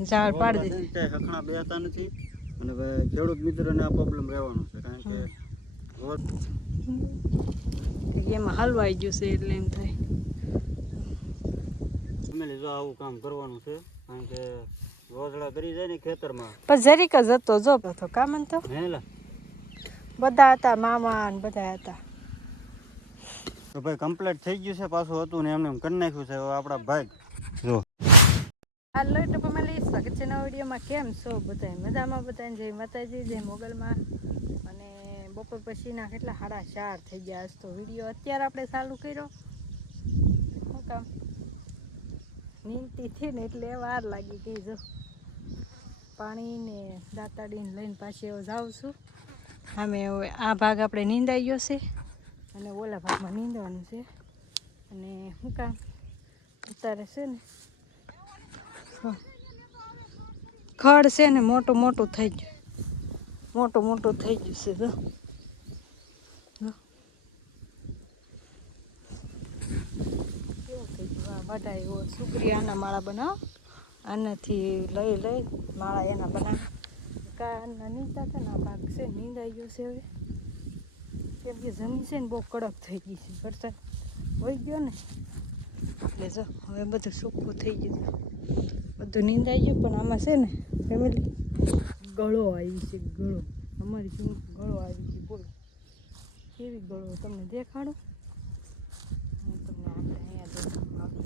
ઝાડ પાડી દે ક્યાંય હખણા બેસતા નથી અને ખેડૂત મિત્રોને આ પ્રોબ્લેમ રહેવાનો છે કારણ કે એમાં હલવાઈ ગયું છે એટલે એમ થાય ફેમિલી જો આવું કામ કરવાનું છે કારણ કે રોજડા કરી જાય ને ખેતરમાં પણ જરીક જ હતો જો તો કામ તો હેલા બધા હતા મામા ને બધા હતા તો ભાઈ કમ્પ્લીટ થઈ ગયું છે પાછું હતું ને એમને એમ કરી નાખ્યું છે હવે આપણા ભાઈ જો હાલો તો ફેમિલી સ્વાગત છે નવા વિડીયોમાં કેમ છો બધા મજામાં બધા જય માતાજી જય મોગલમાં અને બપોર પછીના કેટલા 4:30 થઈ ગયા આજ તો વિડીયો અત્યારે આપણે ચાલુ કર્યો શું કામ નીંદતી થી ને એટલે વાર લાગી ગઈ જો પાણી ને દાંતાડીને લઈને પાછી હવે જાઉં છું અમે હવે આ ભાગ આપણે નીંદાઈ ગયો છે અને ઓલા ભાગમાં નીંદવાનું છે અને શું કામ અત્યારે છે ને ખડ છે ને મોટું મોટું થઈ ગયું થઈ ગયું છે જો કેવું થઈ ગયું આ બધા એવો સુગરિયાના માળા બનાવો આનાથી લઈ માળા એના બનાવે કાના નીંદતા હતા ને આ ભાગ છે નીંદાઈ ગયો છે હવે કેમ કે જમીન છે ને બહુ કડક થઈ ગઈ છે વરસાદ વહી ગયો ને એટલે જો હવે બધું સૂકું થઈ ગયું બધું નીંદાઈ ગયું પણ આમાં છે ને ફેમિલી ગળો આવી છે ગળો અમારી શું ગળો આવી છે બોલો કેવી ગળો તમને દેખાડું હું તમને આપણે અહીંયા દેખાડું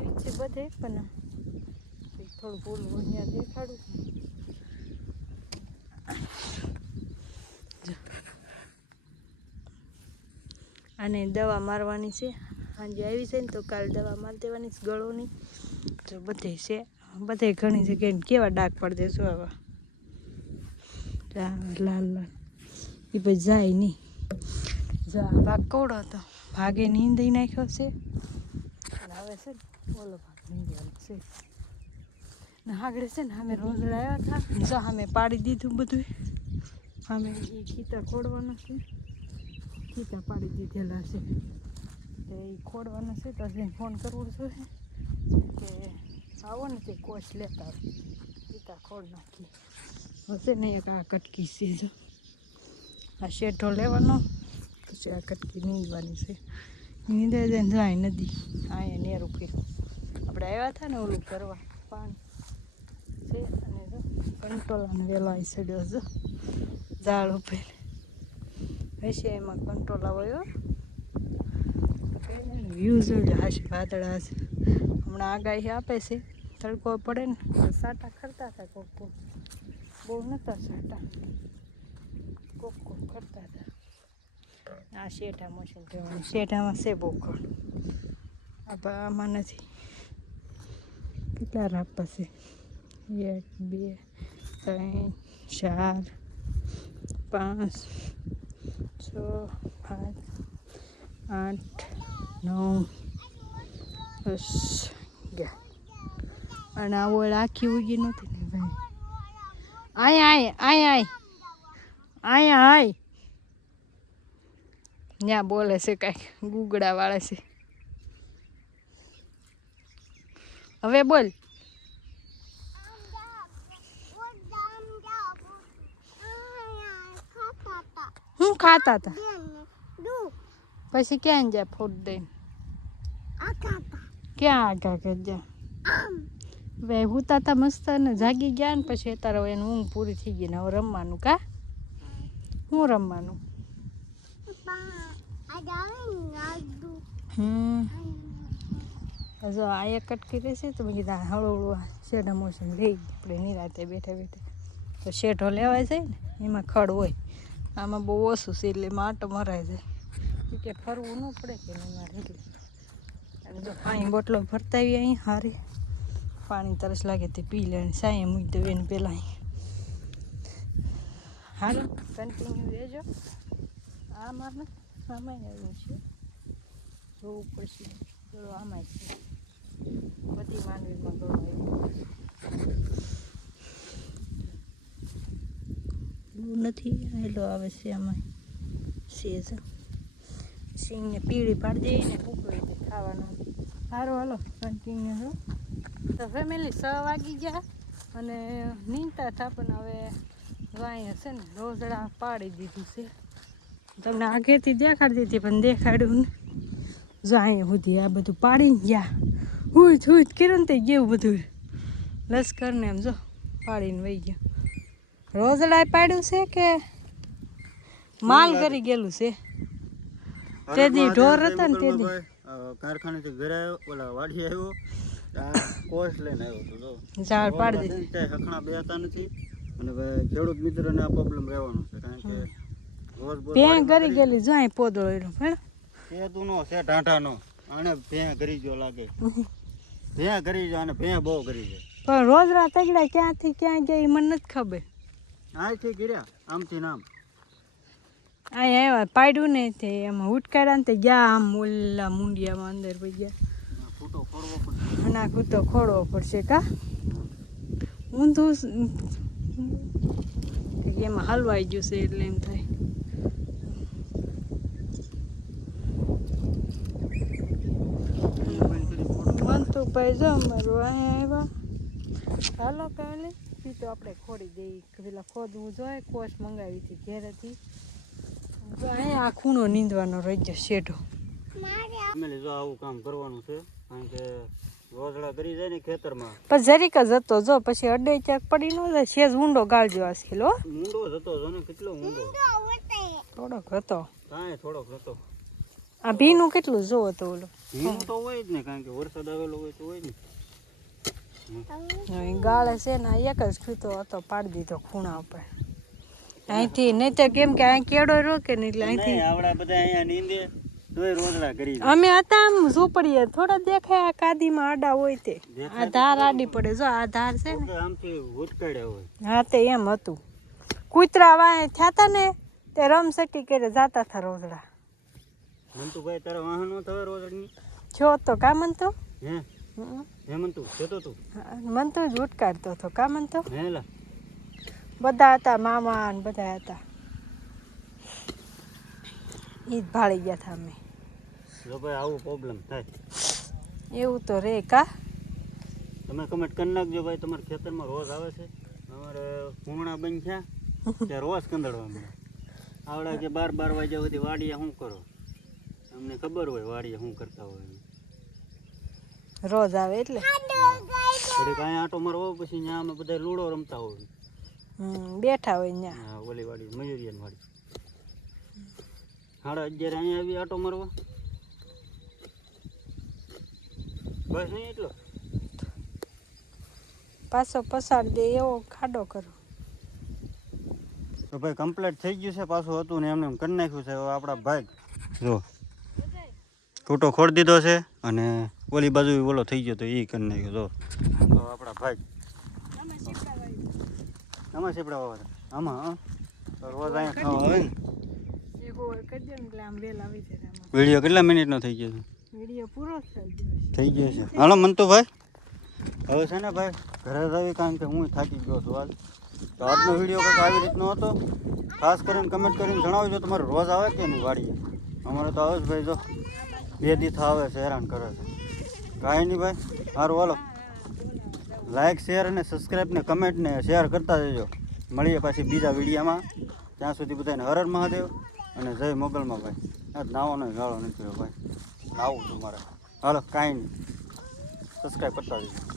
એવી છે બધે પણ થોડું બોલું અહીંયા દેખાડું અને દવા મારવાની છે સાંજે આવી છે ને તો કાલે દવા મારી દેવાની છે ગળોની તો બધે છે બધે ઘણી જગ્યાએ કેવા ડાઘ પડી દેશો આવા લાલ એ પછી જાય નહીં જો આ ભાગ કોવડો હતો ભાગે નીંદી નાખ્યો છે અને હવે છે ને ઓલો ભાગ નીંદવાનો છે ને આગળ છે ને અમે રોજડા આવ્યા હતા જો અમે પાડી દીધું બધું અમે એ ખીતા ખોડવાનું છે ખીતા પાડી દીધેલા છે એ ખોડવાના છે તો હજી ફોન કરવો જોઈએ કે આવો ને તે કોચ લેતા ખીતા ખોડ નાખી હશે ને એક આ કટકી છે જો આ શેઠો લેવાનો પછી આ કટકી નીંદવાની છે નીંદાઈ જાય જાય નદી અહીંયા નેરું કર્યું આપણે આવ્યા હતા ને ઓલું કરવા પાણી છે અને જો કંટોલાને વહેલો આવી ચડ્યો જો ઝાડ ઉપર હશે એમાં કંટોલા હોય વ્યૂ જોઈ હશે વાદળા હશે હમણાં આગાહી આપે છે તડકો પડે ને સાટા ખરતા હતા કોક બહુ નહોતા સાટા કોક ખરતા હતા આ શેઠા મશીન જોવાનું શેઠામાં છે બહુ ખડ આમાં નથી કેટલા રાપા છે 1 2 3 4 5 6 7 8 9 10 11 અને આ ઓળ આખી ઉગી નહોતી ને ભાઈ અહીંયા ત્યાં બોલે છે કાંઈક ગુગડા વાળે છે હવે બોલ હું ખાતા હતા પછી ક્યાં જાય ફૂટ દઈને ક્યાં આગા કરજા હવે હુતા હતા મસ્ત ને જાગી ગયા ને પછી અત્યારે એનું ઊંઘ પૂરી થઈ ગઈ ને હવે રમવાનું કા હું રમવાનું જો આ એક કટકી રહેશે તો મેં કીધા હળવું શેઠા મોસમ રહી ગઈ આપણે નિરાતે બેઠા તો શેઠો લેવાય જાય ને એમાં ખડ હોય આમાં બહુ ઓછું છે એટલે એમાં આટો મરાય જાય કે ફરવું ન પડે કે નહીં મારે એટલે અને જો પાણી બોટલો ભરતાવી અહીં હારી પાણી તરસ લાગે તે પી લે સાંયે મૂકી દઉં એને પહેલાં હાલો કન્ટિન્યુ રહેજો આમાં આવ્યું છે જોવું પડશે ગળો આમાં છે બધી માંડવીમાં ગળો આવ્યો બહુ નથી આવેલો આવે છે આમાં સેજ સિંગને પીળી પાડી દઈએ ને ઉકળી દે ખાવાનું સારું હાલો કન્ટિન્યુ તો ફેમિલી 6 વાગી ગયા અને નીંદતા હતા પણ હવે વાંઈ હશે ને રોઝડા પાડી દીધું છે. તમને આગેથી દેખાડી દીધી પણ દેખાડ્યું ને. જો અહીંયા સુધી આ બધું પાડીને ગયા હુઈ કર્યું ને તે ગયું બધું લશ્કરને એમ જો પાડીને વહી ગયો. રોઝડા પાડ્યું છે કે માલ કરી ગયેલું છે? તેદી ઢોર હતા ને તેદી કારખાનેથી ઘરે આવ્યો, ઓલા વાડી આવ્યો, કોસ લઈને આવ્યો તો ઝાડ પાડી દીધી. ક્યાંય હખણા બેહતા નથી અને ખેડૂત મિત્રોને આ પ્રોબ્લેમ રહેવાનો છે કારણ કે રોજ ભેં કરી ગયેલી જો અહીં પોદળો એનો હે એ તું નો છે ઢાંઢાનો આને ભેં કરી જો લાગે ભેં કરી જો અને ભેં બહુ કરી જાય પણ રોજડા તગડા ક્યાંથી ક્યાં ગયા એ મને નથી ખબર. અહીંથી ગીર્યા આમથી નામ અહીંયા આવ્યા પાડ્યું ને તે એમાં ઉટકાડ્યા ને તે ગયા આમ ઓલા મુંડિયામાં અંદર પડી ગયા. ફૂટો ફોડવો પડશે અને આ કૂતો ખોડવો પડશે કા ઊંધું એમાં હલવાઈ ગયું છે એટલે એમ થાય. મંતુભાઈ જો અમારું અહીંયા આવ્યા. ચાલો પહેલે પી તો આપણે ખોડી દઈએ પેલા ખોદવું જોઈએ. કોશ મંગાવી હતી ઘેરેથી. અહીંયા આ ખૂણો નીંદવાનો રહી ગયો શેઢો. ફેમિલી જો આવું કામ કરવાનું છે કારણ કે રોજડા કરી જાય ને ખેતરમાં પણ જરીક જ હતો જો પછી અડે ક્યાંક પડી ન જાય. સેજ ઊંડો ગાળજો આ કિલો ઊંડો જ હતો જો ને કેટલો ઊંડો થોડોક હતો. કાંઈ થોડોક હતો આ ભીનું કેટલું જોવો તો ઓલો ભીનું તો હોય જ ને કારણ કે વરસાદ આવેલો હોય તો હોય ને ગાળે છે ને આ એક જ ખૂતો હતો પાડી દીધો ખૂણા ઉપર અહીંથી. નહીં તો કેમ કે અહીં કેળો રોકે ને એટલે અહીંથી આવડા બધા અહીંયા નીંદે તોય રોજડા કરી જાય. અમે હતા આમ ઝૂંપડીએ થોડા દેખાય આ કાદીમાં આડા હોય તે આ ધાર આડી પડે જો આ ધાર છે ને આમથી ઉટકાડ્યા હોય. હા તે એમ હતું. કૂતરા વાય થયા ને તે રમસટી કરે જાતા હતા રોજડા. મંતુભાઈ તારા વાહન નો થવે રોજડની છો તો કા મનતો હે હે મંતુ જતો તું મનતો જ ઉટકાડતો હતો કા મનતો. હેલા બધા હતા મામા ને બધા હતા ઈ જ ભાળી ગયા હતા અમે. જો ભાઈ આવું પ્રોબ્લેમ થાય એવું તો રે કા. તમે કમેન્ટ કરી નાખજો ભાઈ તમારા ખેતરમાં રોજ આવે છે. અમારે પૂર્ણા બંધ થયા ત્યાં રોજ કંદડવા મળે. આવડા કે 12 વાગ્યા સુધી વાડીએ શું કરો અમને ખબર હોય વાડીએ શું કરતા હોય. રોજ આવે એટલે થોડીક અહીંયા આટો મારવો પછી ત્યાં અમે બધા લૂડો રમતા હોય. બેઠા હોય ત્યાં. હા ઓલી વાડી મયુરિયન વાડી 11:30 અહીંયા આવી આટો મારવા બસ નહીં એટલો પાછો પસાર દે એવો ખાડો કરો. તો ભાઈ કમ્પ્લીટ થઈ ગયું છે પાછું હતું ને એમને એમ કરી નાખ્યું છે. હવે આપણા ભાઈ જો ટૂટો ખોડી દીધો છે અને ઓલી બાજુ ઓલો થઈ ગયો તો એ કરી નાખ્યો. જો તો આપણા ભાઈ આમાં શેપડા વાળા આમાં હા તો રોજ અહીંયા ખાવા આવે ને. વિડીયો કેટલા મિનિટનો થઈ ગયો છે? વિડીયો પૂરો થઈ ગયો છે. હાલો મંતુભાઈ હવે છે ને ભાઈ ઘરે જ આવી કારણ કે હું થાકી ગયો છું આજ. તો આજનો વિડીયો કંઈક આવી રીતનો હતો. ખાસ કરીને કમેન્ટ કરીને જણાવજો તમારે રોજ આવે કે નહીં વાડીએ. અમારે તો આવે જ ભાઈ જો 2 દિવસ આવે છે હેરાન કરે છે. કાંઈ નહીં ભાઈ સારું હાલો લાઈક શેર અને સબસ્ક્રાઈબ ને કમેન્ટ ને શેર કરતા જજો. મળીએ પાછી બીજા વિડીયોમાં. ત્યાં સુધી બધાને હર હર મહાદેવ અને જય મોગલમાં ભાઈ. આજ નાવાનો ગાળો નથી ભાઈ નાવું છું મારે. હાલો કાંઈ નહીં સબસ્ક્રાઈબ કરતા જજો.